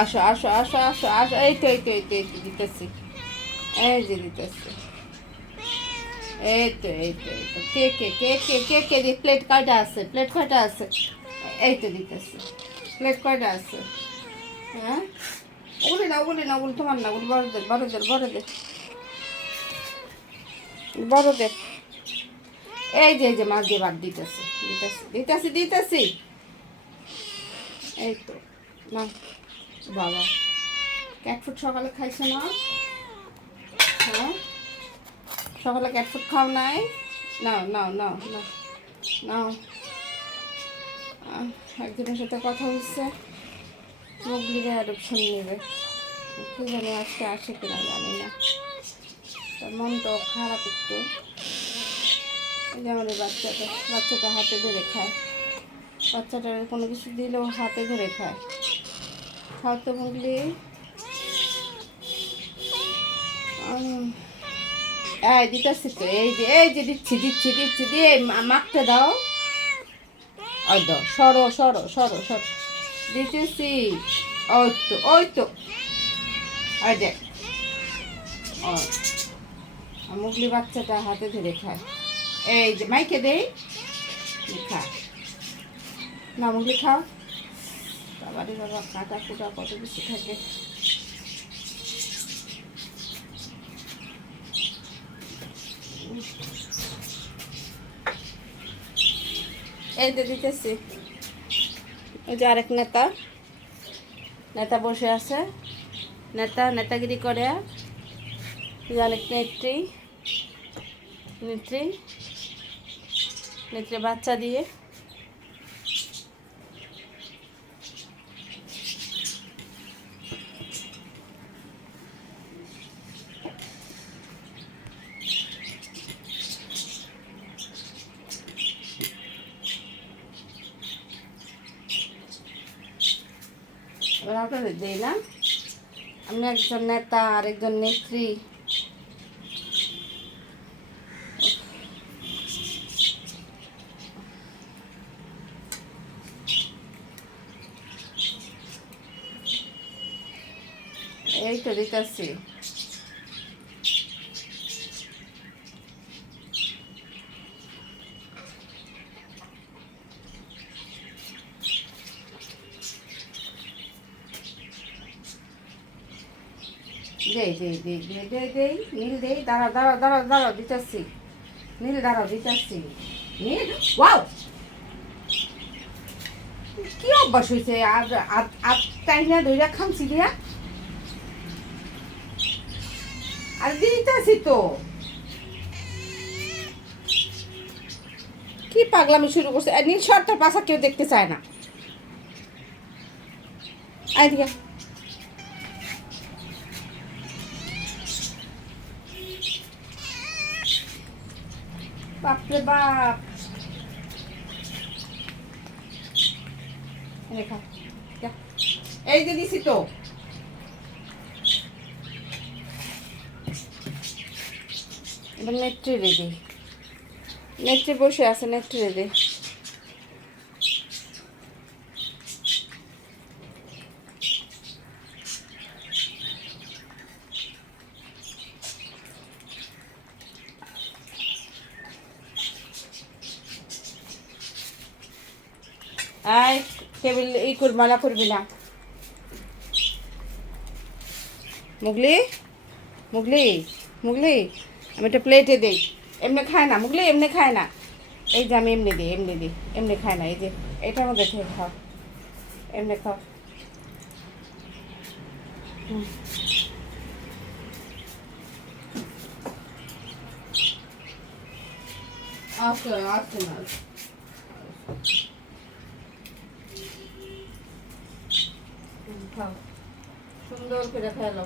আসো আসো আসো আসো আসো, এই তো এই তো এই তো এই তো দিতেছি, এই যে দিতেছি, এই তো এই তো এই তো কে কে কে কে কে কে দি প্লেট কয়টা আছে, প্লেট কয়টা আছে, এই তো দিতেছি, প্লেট কয়টা আছে, হ্যাঁ ওগুলি না ওগুলি না ওগুলি তোমার না, ওগুলি বড়দের বড়দের বড়দের বড়দের, এই যে মাছ দিয়ে ভাত দিতেছি দিতেছি দিতেছি দিতেছি, এই তো না বাবা, ক্যাট ফুড সকালে খাইছে না, হ্যাঁ সকালে ক্যাট ফুড খাও নাই, নাও নাও নাও নাও নাও, একজনের সাথে কথা হচ্ছে মুগলিরে অ্যাডপশন নেবে, কি জানি আজকে আসে কিনা জানি না, তার মনটাও খারাপ একটু, এই যে আমাদের বাচ্চাটা হাতে ধরে খায়, বাচ্চাটার কোনো কিছু দিলেও হাতে ধরে খায়, খাও তো মুগলি, এই দিতেছি তো, এই যে দিচ্ছি দিচ্ছি দিচ্ছি দিয়ে মাখতে দাও, ওই দাও সরো সরো সরো সরো দিতেছি, ওই তো ওই দেখ, মুগলি বাচ্চাটা হাতে ধরে খায়, এই যে মাইকে দেই খা, না মুগলি খাও, বাবারে বাবা কাটা কুটা কত কিছু থাকে, এই যে দিতেছি, ওই যে আরেক নেতা নেতা বসে আছে, নেতাগিরি করে, অনেক নেত্রী নেত্রী নেত্রী বাচ্চা দিয়ে, এবার আপনাদের দিই না, আমি একজন নেতা আর একজন নেত্রী, এই তো দিতেছি, দেই নীল দেই, দাঁড়াও দাঁড়াও দাঁড়াও দাঁড়াও দিতেছি, নীল দাঁড়াও দিতেছি, নীল ওয়াও কি অভ্যাস হয়েছে, আর টাইম না দইরা খামছি দিয়া, আর দিতেছি তো, কি পাগলামি শুরু করছে, নীল শর্টের পাশা কেউ দেখতে চায় না, আইদিকে বাপরে বাপ, রেখা এই যে দিছি তো, এবার নেত্রী রেডি, নেত্রী বসে আছে, নেত্রী রেডি, আয় টেবিল এই কর মানা করবি না, মুগলি মুগলি মুগলি আমি একটা প্লেটে দেই, এমনি খায় না মুগলি, এমনি খায় না, এই যে আমি এমনি দিই এমনি খায় না, এই যে এটার মধ্যে থেকে খাও, এমনি খাও, আচ্ছা আচ্ছা না খাও, সুন্দর করে খেলো।